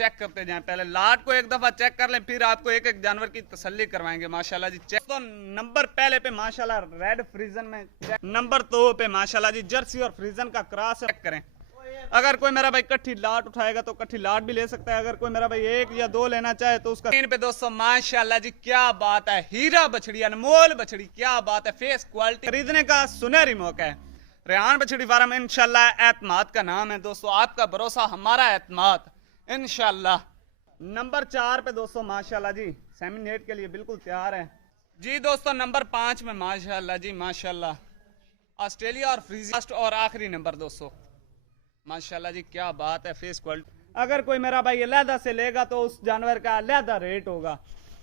Check करते जाएं। पहले लाट को एक दफा चेक कर लें, फिर आपको एक एक जानवर की तसल्ली करवाएंगे माशाल्लाह जी। चेक तो नंबर पहले पे माशाल्लाह रेड फ्रीजन में चेक, नंबर 2 पे माशाल्लाह जी जर्सी और फ्रीजन का क्रॉस चेक करें। अगर कोई मेरा भाई कट्ठी लाट उठाएगा तो कट्ठी लाट भी ले सकता है। अगर कोई मेरा भाई 1 या 2 लेना चाहे तो उसका 3 पे दोस्तों माशाल्लाह जी क्या बात है, हीरा बछड़ी अनमोल बछड़ी, क्या बात है, फेस क्वालिटी खरीदने का सुनहरी मौका है। रेहान बछड़ी फार्म इंशाल्लाह एतमाद का नाम है दोस्तों, आपका भरोसा हमारा एतमाद इंशाल्लाह। नंबर 4 पे दोस्तों माशाल्लाह जी सेमिनेट के लिए बिल्कुल तैयार है जी दोस्तों। नंबर 5 में माशाल्लाह जी माशाल्लाह ऑस्ट्रेलिया और फ्रीजी और आखिरी नंबर दोस्तों माशाल्लाह जी क्या बात है, फेस क्वालिटी। अगर कोई मेरा भाई अलहदा से लेगा तो उस जानवर का अलहदा रेट होगा।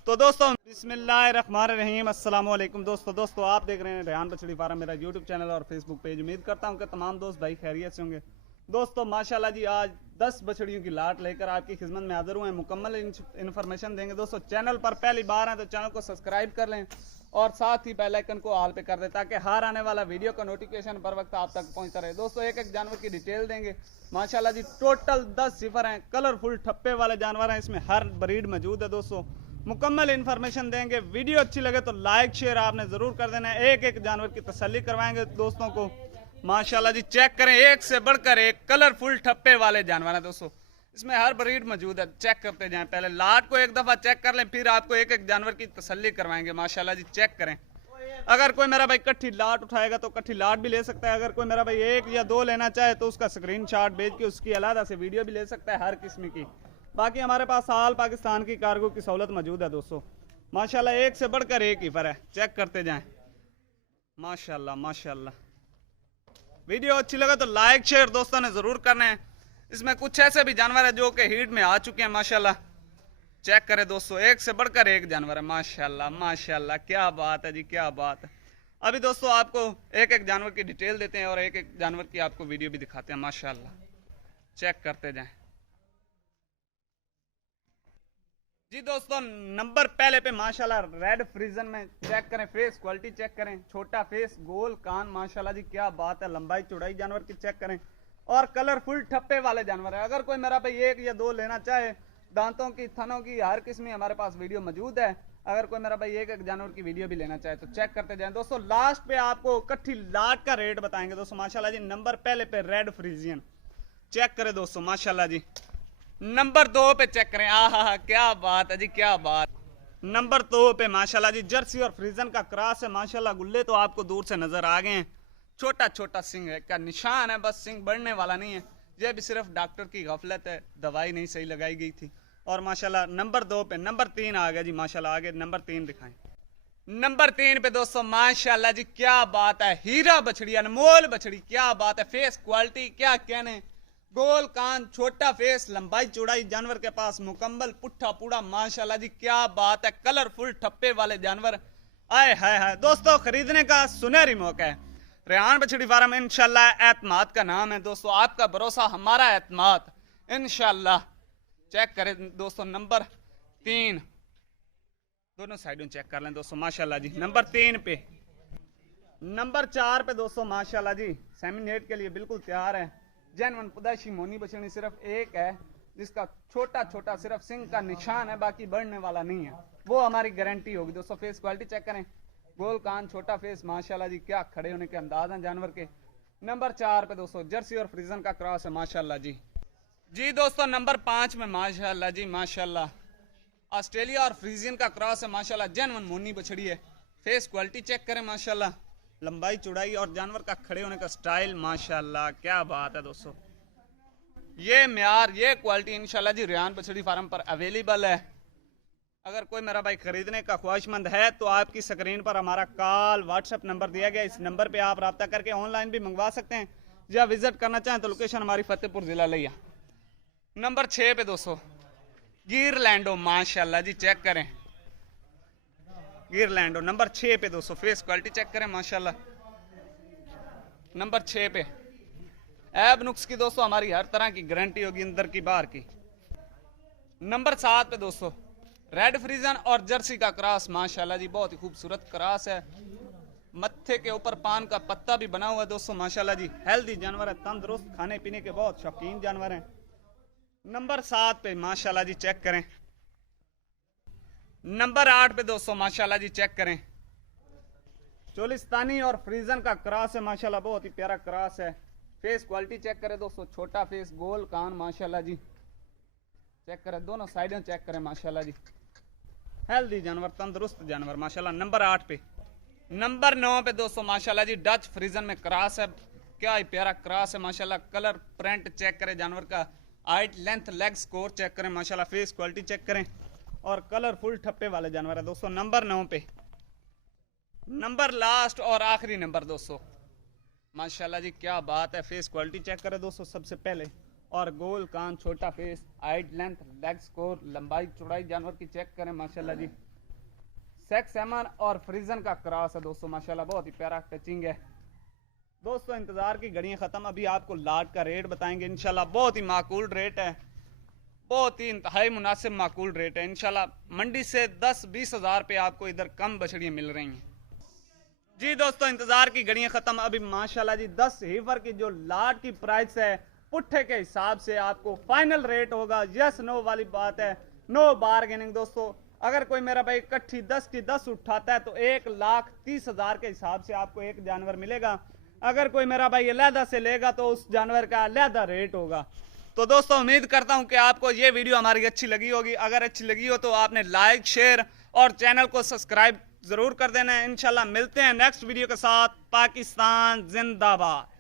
तो दोस्तों बिस्मिल्लाहिर्रहमानिर्रहीम, अस्सलाम वालेकुम दोस्तों आप देख रहे हैं रेहान बछड़ी फार्म, मेरा यूट्यूब चैनल और फेसबुक पेज। उम्मीद करता हूं कि तमाम दोस्त भाई खैरियत से होंगे। दोस्तों माशाल्लाह जी आज 10 बछड़ियों की लाट लेकर आपकी खिदमत में हाजिर हुए हैं, मुकम्मल इन्फॉर्मेशन देंगे। दोस्तों चैनल पर पहली बार हैं तो चैनल को सब्सक्राइब कर लें और साथ ही बेल आइकन को ऑल पे कर दें ताकि हर आने वाला वीडियो का नोटिफिकेशन पर वक्त आप तक पहुंचता रहे। दोस्तों एक एक जानवर की डिटेल देंगे माशाल्लाह जी। टोटल 10 सिफर हैं, कलरफुल ठप्पे वाले जानवर हैं, इसमें हर ब्रीड मौजूद है। दोस्तों मुकम्मल इन्फॉर्मेशन देंगे। वीडियो अच्छी लगे तो लाइक शेयर आपने जरूर कर देना है। एक एक जानवर की तसल्ली करवाएंगे दोस्तों को माशाल्लाह जी। चेक करें, एक से बढ़कर एक कलरफुल ठप्पे वाले जानवर हैं दोस्तों, इसमें हर ब्रीड मौजूद है। चेक करते जाएं, पहले लाट को एक दफा चेक कर लें, फिर आपको एक एक जानवर की तसल्ली करवाएंगे माशाल्लाह जी। चेक करें। अगर कोई मेरा भाई कट्ठी लाट उठाएगा तो कट्ठी लाट भी ले सकता है। अगर कोई मेरा भाई 1 या 2 लेना चाहे तो उसका स्क्रीनशॉट भेज के उसकी अलहदा से वीडियो भी ले सकता है हर किस्म की। बाकी हमारे पास ऑल पाकिस्तान की कार्गो की सहूलत मौजूद है दोस्तों माशाल्लाह, एक से बढ़कर एक ही फर है। चेक करते जाएं माशाल्लाह माशाल्लाह। वीडियो अच्छी लगे तो लाइक शेयर दोस्तों ने जरूर करना है। इसमें कुछ ऐसे भी जानवर है जो कि हीट में आ चुके हैं माशाल्लाह। चेक करें दोस्तों, एक से बढ़कर एक जानवर है माशाल्लाह माशाल्लाह, क्या बात है जी क्या बात है। अभी दोस्तों आपको एक एक जानवर की डिटेल देते हैं और एक एक जानवर की आपको वीडियो भी दिखाते हैं माशाल्लाह। चेक करते जाएं जी दोस्तों। नंबर पहले पे माशाल्लाह रेड फ्रीजन में चेक करें, फेस क्वालिटी चेक करें, छोटा फेस, गोल कान माशाल्लाह जी क्या बात है, लंबाई चौड़ाई जानवर की चेक करें और कलरफुल ठप्पे वाले जानवर है। अगर कोई मेरा भाई 1 या 2 लेना चाहे, दांतों की थनों की हर किस्म हमारे पास वीडियो मौजूद है। अगर कोई मेरा भाई एक एक जानवर की वीडियो भी लेना चाहे तो चेक करते जाएं दोस्तों। लास्ट पे आपको कट्ठी लाट का रेट बताएंगे दोस्तों माशाल्लाह जी। नंबर पहले पे रेड फ्रीजियन चेक करें दोस्तों माशाल्लाह जी। नंबर 2 पे चेक करें, आहा क्या बात है जी क्या बात। नंबर 2 पे माशाल्लाह जी जर्सी और फ्रीजन का क्रॉस है माशाल्लाह। गुल्ले तो आपको दूर से नजर आ गए हैं, छोटा छोटा सिंह है का निशान है, बस सिंह बढ़ने वाला नहीं है। यह भी सिर्फ डॉक्टर की गफलत है, दवाई नहीं सही लगाई गई थी। और माशाल्लाह नंबर 2 पे नंबर 3 आ गया जी माशाल्लाह। आगे नंबर 3 दिखाएं। नंबर 3 पे दोस्तों माशाल्लाह जी क्या बात है, हीरा बछड़ी अनमोल बछड़ी, क्या बात है, फेस क्वालिटी क्या कहने, गोल कान, छोटा फेस, लंबाई चौड़ाई जानवर के पास मुकम्मल पुट्ठा पूड़ा माशाल्लाह जी क्या बात है, कलरफुल ठप्पे वाले जानवर। आए हाय हाय दोस्तों खरीदने का सुनहरी मौका है। रेहान बछड़ी फार्म इंशाल्लाह एतमाद का नाम है दोस्तों, आपका भरोसा हमारा एतमाद इंशाल्लाह। चेक करें दोस्तों नंबर 3, दोनों साइडों चेक कर लें दोस्तों माशाल्लाह जी। नंबर 3 पे नंबर 4 पे दोस्तों माशाल्लाह जी सेमिनेट के लिए बिल्कुल तैयार है। जैनवन पुदाशी मोनी बछड़ी सिर्फ एक है जिसका छोटा छोटा सिर्फ सिंह का निशान है, बाकी बढ़ने वाला नहीं है, वो हमारी गारंटी होगी दोस्तों। फेस क्वालिटी चेक करें, गोल कान, छोटा फेस माशाल्लाह जी, क्या खड़े होने के अंदाज हैं जानवर के। नंबर 4 पे दोस्तों जर्सी और फ्रीजन का क्रॉस है माशाल्लाह जी। जी दोस्तों नंबर 5 में माशाल्लाह जी माशाल्लाह ऑस्ट्रेलिया और फ्रीजियन का क्रॉस है माशाल्लाह। जैनवन मोनी बछड़ी है। फेस क्वालिटी चेक करें माशाल्लाह, लंबाई चौड़ाई और जानवर का खड़े होने का स्टाइल माशाल्लाह क्या बात है दोस्तों। ये म्यार ये क्वालिटी इंशाल्लाह जी रेहान बछड़ी फार्म पर अवेलेबल है। अगर कोई मेरा भाई खरीदने का ख्वाहिशमंद है तो आपकी स्क्रीन पर हमारा कॉल व्हाट्सएप नंबर दिया गया, इस नंबर पे आप रब्ता करके ऑनलाइन भी मंगवा सकते हैं या विजिट करना चाहें तो लोकेशन हमारी फतेहपुर जिला लिया। नंबर 6 पे दोस्तों गिरलैंडो माशाल्लाह जी चेक करें, गिरलैंडो नंबर 6 पे दोस्तों। फेस क्वालिटी चेक करें माशाल्लाह। नंबर 6 पे ऐब नुक्स की दोस्तों हमारी हर तरह की गारंटी होगी, अंदर की बाहर की। नंबर 7 पे दोस्तों रेड फ्रीजन और जर्सी का क्रॉस माशाल्लाह जी, बहुत ही खूबसूरत क्रॉस है। मत्थे के ऊपर पान का पत्ता भी बना हुआ है दोस्तों माशाल्लाह जी। हेल्दी जानवर है, तंदुरुस्त, खाने पीने के बहुत शौकीन जानवर हैं। नंबर 7 पे माशाल्लाह जी चेक करें। नंबर 8 पे दोस्तों माशाल्लाह जी चेक करें। चोलिस्तानी और फ्रीजन का क्रॉस है माशाल्लाह, बहुत ही प्यारा क्रॉस है। फेस क्वालिटी चेक करें दोस्तों, छोटा फेस, गोल कान माशाल्लाह जी चेक करें, दोनों साइडें चेक करें माशाल्लाह जी। हेल्दी जानवर, तंदुरुस्त जानवर माशाल्लाह। नंबर 8 पे। नंबर 9 पे दोस्तों माशाल्लाह जी डच फ्रीजन में क्रॉस है, क्या ही प्यारा क्रॉस है माशाल्लाह। कलर प्रिंट चेक करें जानवर का, height length leg score check करें माशाल्लाह, फेस क्वालिटी चेक करें और कलरफुल ठप्पे वाले जानवर है दोस्तों। नंबर 9 पे। नंबर लास्ट और आखिरी नंबर दोस्तों माशाल्लाह जी, क्या बात है। फेस क्वालिटी चेक करें दोस्तों सबसे पहले, और गोल कान, छोटा face, height length leg score, लंबाई चौड़ाई जानवर की चेक करें माशाल्लाह जी। सेक्स एमन और फ्रीजन का क्रॉस है दोस्तों माशाल्लाह, बहुत ही प्यारा टचिंग है दोस्तों। इंतजार की घड़ियां खत्म, अभी आपको लाट का रेट बताएंगे इंशाल्लाह। बहुत ही माकूल रेट है, बहुत ही इंतहाई मुनासिब माकूल रेट है इंशाल्लाह। मंडी से 10-20 हज़ार पे आपको इधर कम बछड़ियां मिल रही हैं जी दोस्तों। इंतजार की घड़ियां खत्म, अभी माशाल्लाह जी 10 हीफर की जो लाट की प्राइस है पुट्ठे के हिसाब से आपको फाइनल रेट होगा। यस नो वाली बात है, नो बार्गेनिंग दोस्तों। अगर कोई मेरा भाई इकट्ठी 10 की 10 उठाता है तो 1,30,000 के हिसाब से आपको एक जानवर मिलेगा। अगर कोई मेरा भाई अलहदा से लेगा तो उस जानवर का अलहदा रेट होगा। तो दोस्तों उम्मीद करता हूं कि आपको ये वीडियो हमारी अच्छी लगी होगी। अगर अच्छी लगी हो तो आपने लाइक, शेयर और चैनल को सब्सक्राइब जरूर कर देना है। इंशाल्लाह मिलते हैं नेक्स्ट वीडियो के साथ। पाकिस्तान जिंदाबाद।